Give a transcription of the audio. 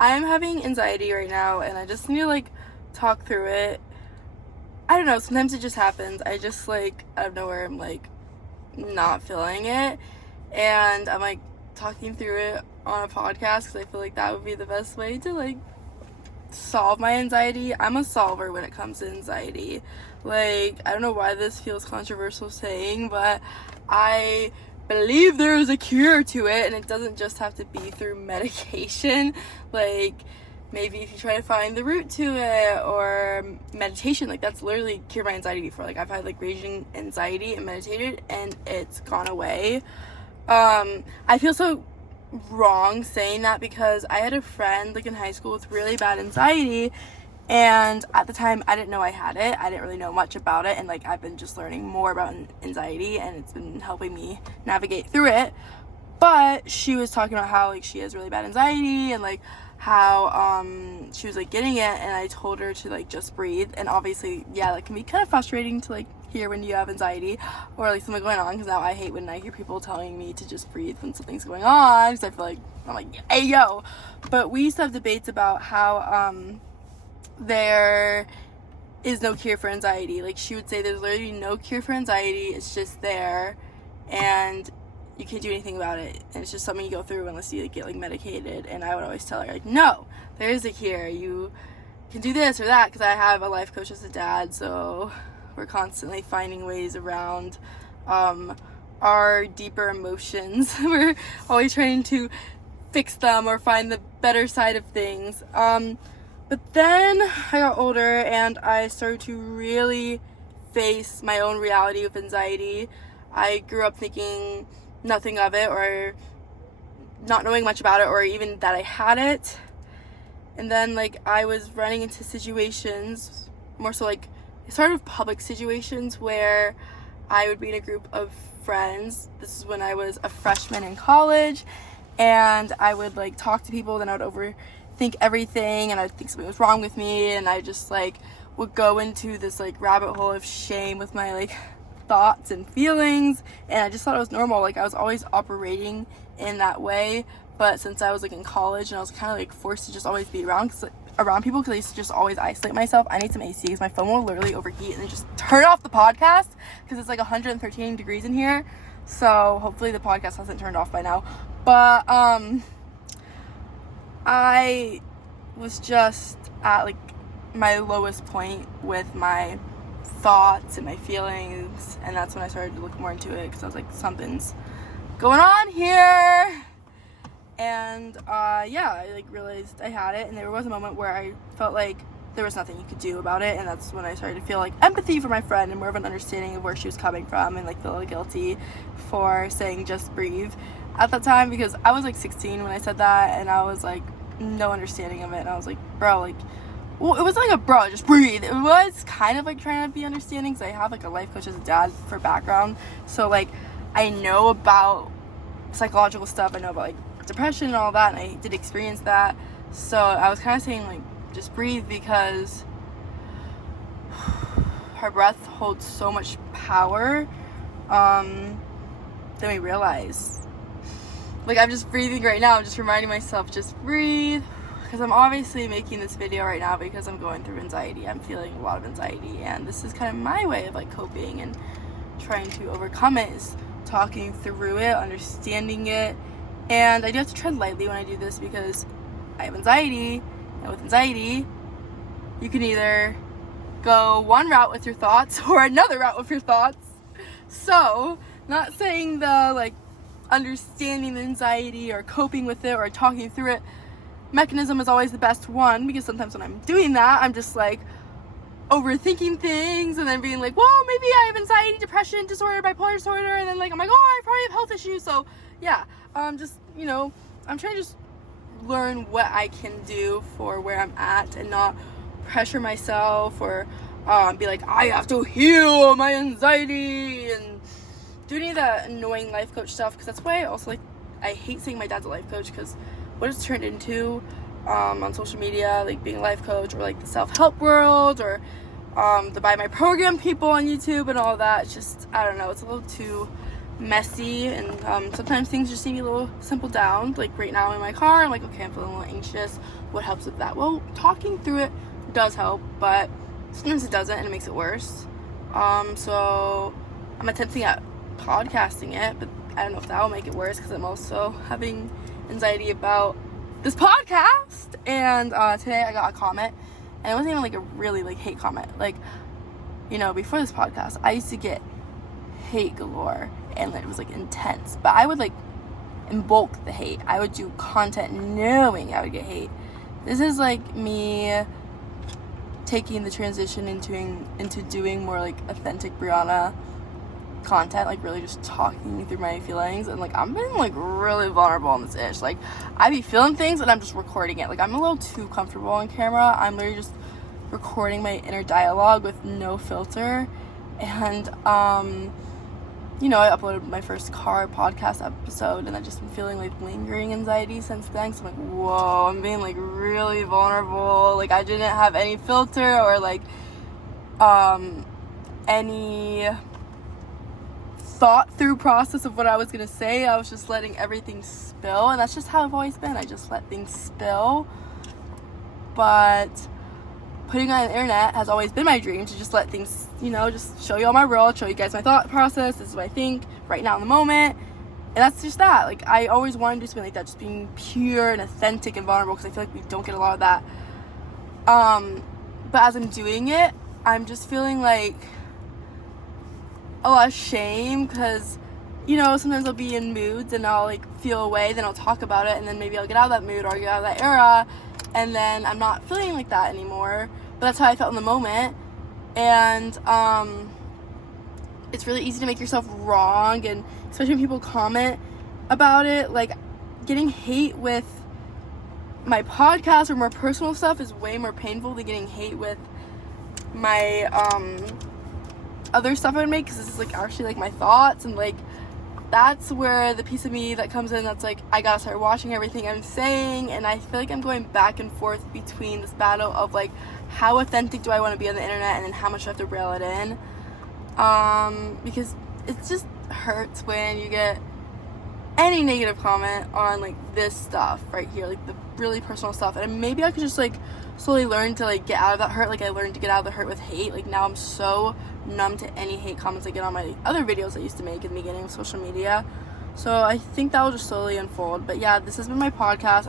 I'm having anxiety right now, and I just need to, like, talk through it. I don't know, sometimes it just happens. I just, like, out of nowhere, I'm, like, not feeling it, and I'm, like, talking through it on a podcast, because I feel like that would be the best way to, like, solve my anxiety. I'm a solver when it comes to anxiety. Like, I don't know why this feels controversial saying, but I believe there is a cure to it, and it doesn't just have to be through medication. Like, maybe if you try to find the root to it, or meditation, like, that's literally cured my anxiety before. Like, I've had, like, raging anxiety and meditated, and it's gone away. I feel so wrong saying that, because I had a friend, like, in high school with really bad anxiety, and at the time I didn't know I had it. I didn't really know much about it, and, like, I've been just learning more about anxiety, and it's been helping me navigate through it. But she was talking about how, like, she has really bad anxiety, and, like, how she was, like, getting it, and I told her to, like, just breathe. And obviously, yeah, that can be kind of frustrating to, like, hear when you have anxiety or, like, something going on, because now I hate when I hear people telling me to just breathe when something's going on, because I feel like I'm like, hey, yo. But we used to have debates about how there is no cure for anxiety. Like, she would say there's literally no cure for anxiety, it's just there, and you can't do anything about it, and it's just something you go through unless you, like, get, like, medicated. And I would always tell her, like, no, there is a cure, you can do this or that, because I have a life coach as a dad, so we're constantly finding ways around our deeper emotions. We're always trying to fix them or find the better side of things. But then I got older, and I started to really face my own reality with anxiety. I grew up thinking nothing of it, or not knowing much about it, or even that I had it. And then, like, I was running into situations, more so, like, sort of public situations, where I would be in a group of friends. This is when I was a freshman in college, and I would, like, talk to people, then I would overthink everything, and I'd think something was wrong with me, and I just, like, would go into this, like, rabbit hole of shame with my, like, thoughts and feelings, and I just thought it was normal. Like, I was always operating in that way, but since I was, like, in college, and I was kind of, like, forced to just always be around people, because I used to just always isolate myself. I need some AC, because my phone will literally overheat and then just turn off the podcast, because it's like 113 degrees in here. So hopefully the podcast hasn't turned off by now. But I was just at, like, my lowest point with my thoughts and my feelings, and that's when I started to look more into it, because I was like, something's going on here. And yeah, I, like, realized I had it, and there was a moment where I felt like there was nothing you could do about it, and that's when I started to feel, like, empathy for my friend and more of an understanding of where she was coming from, and, like, feel a little guilty for saying just breathe at that time, because I was, like, 16 when I said that, and I was, like, no understanding of it, and I was like, bro, like, well, it was like a bro, just breathe. It was kind of, like, trying to be understanding, because I have, like, a life coach as a dad for background, so, like, I know about psychological stuff, I know about, like, depression and all that, and I did experience that. So I was kind of saying, like, just breathe, because her breath holds so much power than we realize. Like, I'm just breathing right now. I'm just reminding myself, just breathe, because I'm obviously making this video right now because I'm going through anxiety. I'm feeling a lot of anxiety, and this is kind of my way of, like, coping and trying to overcome it, is talking through it, understanding it. And I do have to tread lightly when I do this, because I have anxiety, and with anxiety, you can either go one route with your thoughts or another route with your thoughts. So, not saying the, like, understanding the anxiety or coping with it or talking through it mechanism is always the best one, because sometimes when I'm doing that, I'm just, like, overthinking things, and then being like, well, maybe I have anxiety, depression, disorder, bipolar disorder, and then, like, I'm like, oh, I probably have health issues. So yeah, just, you know, I'm trying to just learn what I can do for where I'm at, and not pressure myself, or be like, I have to heal my anxiety, and do any of that annoying life coach stuff, because that's why I also, like, I hate saying my dad's a life coach, because what it's turned into on social media, like, being a life coach, or, like, the self-help world, or the buy my program people on YouTube and all that, it's just, I don't know, it's a little too messy, and sometimes things just need a little simple down. Like right now in my car, I'm like, okay, I'm feeling a little anxious. What helps with that? Well, talking through it does help, but sometimes it doesn't, and it makes it worse. So I'm attempting at podcasting it, but I don't know if that will make it worse, because I'm also having anxiety about this podcast. And today I got a comment, and it wasn't even like a really like hate comment. Like, you know, before this podcast, I used to get hate galore, and it was like intense, but I would like invoke the hate. I would do content knowing I would get hate. This is like me taking the transition into doing more like authentic Brianna content, like really just talking through my feelings, and like I'm being like really vulnerable on this ish. Like I be feeling things and I'm just recording it. Like I'm a little too comfortable on camera. I'm literally just recording my inner dialogue with no filter. And you know, I uploaded my first car podcast episode, and I've just been feeling like lingering anxiety since then. So I'm like, whoa, I'm being like really vulnerable. Like I didn't have any filter or like any thought through process of what I was gonna say. I was just letting everything spill, and that's just how I've always been. I just let things spill. But putting on the internet has always been my dream, to just let things, you know, just show you all my world, show you guys my thought process. This is what I think right now in the moment. And that's just that. Like I always wanted to do something like that, just being pure and authentic and vulnerable, because I feel like we don't get a lot of that. But as I'm doing it, I'm just feeling like a lot of shame, because, you know, sometimes I'll be in moods and I'll like feel away, then I'll talk about it, and then maybe I'll get out of that mood or get out of that era, and then I'm not feeling like that anymore. But that's how I felt in the moment. And it's really easy to make yourself wrong, and especially when people comment about it. Like getting hate with my podcast or more personal stuff is way more painful than getting hate with my other stuff I would make, because this is like actually like my thoughts, and like that's where the piece of me that comes in that's like, I gotta start watching everything I'm saying. And I feel like I'm going back and forth between this battle of like, how authentic do I want to be on the internet, and then how much do I have to reel it in, because it just hurts when you get any negative comment on like this stuff right here, like the really personal stuff. And maybe I could just like slowly learn to like get out of that hurt, like I learned to get out of the hurt with hate. Like now I'm so numb to any hate comments I get on my other videos I used to make in the beginning of social media. So I think that will just slowly unfold. But yeah, this has been my podcast.